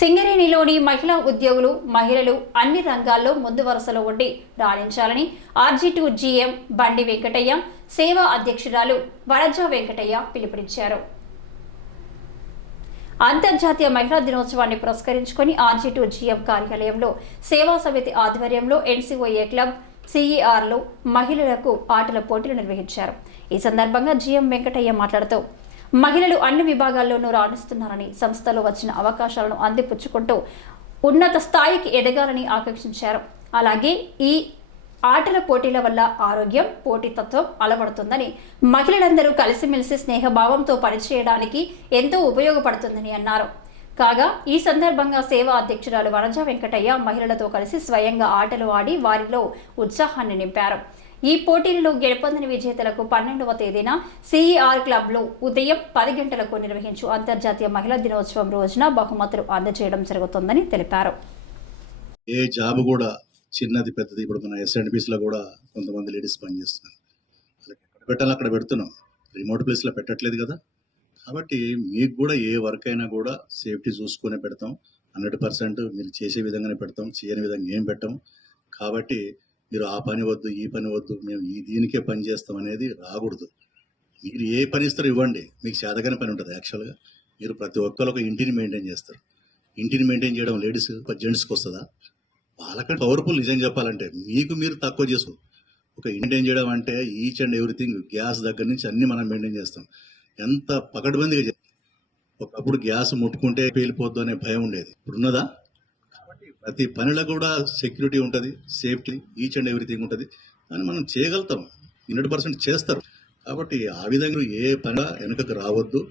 సింగరేణిలోని మహిళా ఉద్యోగులు మహిళలు అన్ని రంగాల్లో ముందు వరుసలో ఉండి రాణించాలని ఆర్జీ టూ జీఎం బండి వెంకటయ్య సేవా అధ్యక్షురాలు వరజ వెంకటయ్య పిలుపునిచ్చారు. అంతర్జాతీయ మహిళా దినోత్సవాన్ని పురస్కరించుకొని ఆర్జీ టూ జీఎం కార్యాలయంలో సేవా సమితి ఆధ్వర్యంలో ఎన్సీఓఏ క్లబ్ సిఈఆర్లో మహిళలకు ఆటల పోటీలు నిర్వహించారు. ఈ సందర్భంగా జీఎం వెంకటయ్య మాట్లాడుతూ మహిళలు అన్ని విభాగాల్లోనూ రాణిస్తున్నారని సంస్థలో వచ్చిన అవకాశాలను అందిపుచ్చుకుంటూ ఉన్నత స్థాయికి ఎదగాలని ఆకాంక్షించారు. అలాగే ఈ ఆటల పోటీల వల్ల ఆరోగ్యం పోటీతత్వం అలవడుతుందని మహిళలందరూ కలిసిమెలిసి స్నేహభావంతో పనిచేయడానికి ఎంతో ఉపయోగపడుతుందని అన్నారు. కాగా ఈ సందర్భంగా సేవా అధ్యక్షురాలు వనజ వెంకటయ్య మహిళలతో కలిసి స్వయంగా ఆటలు ఆడి వారిలో ఉత్సాహాన్ని నింపారు. ఈ పోటీలలో గెలుపొందిన విజేతలకు పన్నెండవ తేదీన సిఈఆర్ క్లబ్లో ఉదయం పది గంటలకు నిర్వహించు అంతర్జాతీయ మహిళా దినోత్సవం రోజున బహుమతులు అందజేయడం జరుగుతుందని తెలిపారు. ఏ జాబ్ కూడా చిన్నది పెద్దది ఇప్పుడు మన ఎస్ఎండ్పీస్లో కూడా కొంతమంది లేడీస్ పనిచేస్తున్నారు. వాళ్ళకి ఎక్కడ పెట్టాలో అక్కడ పెడుతున్నాం. రిమోట్ ప్లేస్లో పెట్టట్లేదు కదా. కాబట్టి మీకు కూడా ఏ వర్క్ అయినా కూడా సేఫ్టీ చూసుకునే పెడతాం. హండ్రెడ్ పర్సెంట్ మీరు చేసే విధంగానే పెడతాం. చేయని విధంగా ఏం పెట్టాం. కాబట్టి మీరు ఆ పని వద్దు ఈ పని వద్దు మేము ఈ దీనికే పని చేస్తాం అనేది రాకూడదు. మీరు ఏ పని ఇస్తారో ఇవ్వండి. మీకు చేతగానే పని ఉంటుంది యాక్చువల్గా. మీరు ప్రతి ఒక్కరు ఒక ఇంటిని మెయింటైన్ చేస్తారు. ఇంటిని మెయింటైన్ చేయడం లేడీస్ జెంట్స్కి వస్తుందా? వాళ్ళకంటే పవర్ఫుల్ నిజం చెప్పాలంటే మీకు మీరు తక్కువ చేసుకో ఒక మెయింటైన్ చేయడం అంటే ఈచ్ అండ్ ఎవ్రీథింగ్ గ్యాస్ దగ్గర నుంచి అన్ని మనం మెయింటైన్ చేస్తాం. ఎంత పకడ్బందీగా చే- ఒకప్పుడు గ్యాస్ ముట్టుకుంటే పేలిపోద్దు అనే భయం ఉండేది. ఇప్పుడు ఉన్నదా? ప్రతి పనిలో కూడా సెక్యూరిటీ ఉంటుంది సేఫ్టీ ఈచ్ అండ్ ఎవ్రీథింగ్ ఉంటుంది. అని మనం చేయగలుగుతాం హండ్రెడ్ పర్సెంట్ చేస్తారు. కాబట్టి ఆ విధంగా ఏ పని వెనుకకు రావద్దు.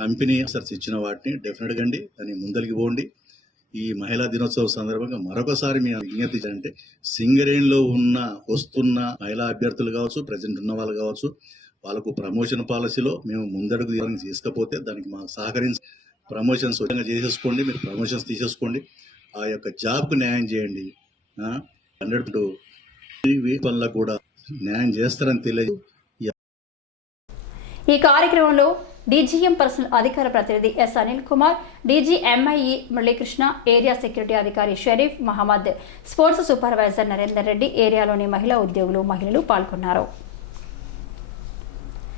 కంపెనీ ఆఫీసర్స్ ఇచ్చిన వాటిని డెఫినెట్గా అండి దాన్ని ముందరికి పోండి. ఈ మహిళా దినోత్సవం సందర్భంగా మరొకసారి మీ విజ్ఞప్తి అంటే సింగరేణిలో ఉన్న వస్తున్న మహిళా అభ్యర్థులు కావచ్చు ప్రజెంట్ ఉన్న వాళ్ళు కావచ్చు వాళ్ళకు ప్రమోషన్ పాలసీలో మేము ముందడుగు తీయడానికి తీసుకపోతే దానికి మాకు సహకరించి ప్రమోషన్స్ విధంగా చేసేసుకోండి. మీరు ప్రమోషన్స్ తీసేసుకోండి. ఆ యొక్క జాబ్కు న్యాయం చేయండి. హండ్రెడ్ కూడా న్యాయం చేస్తారని తెలియదు. ఈ కార్యక్రమంలో డీజీఎం పర్సనల్ అధికార ప్రతినిధి S Anil Kumar DG MIE Muralikrishna area security అధికారి షరీఫ్ మహమ్మద్ స్పోర్ట్స్ సూపర్వైజర్ నరేందర్ రెడ్డి ఏరియాలోని మహిళా ఉద్యోగులు మహిళలు పాల్గొన్నారు.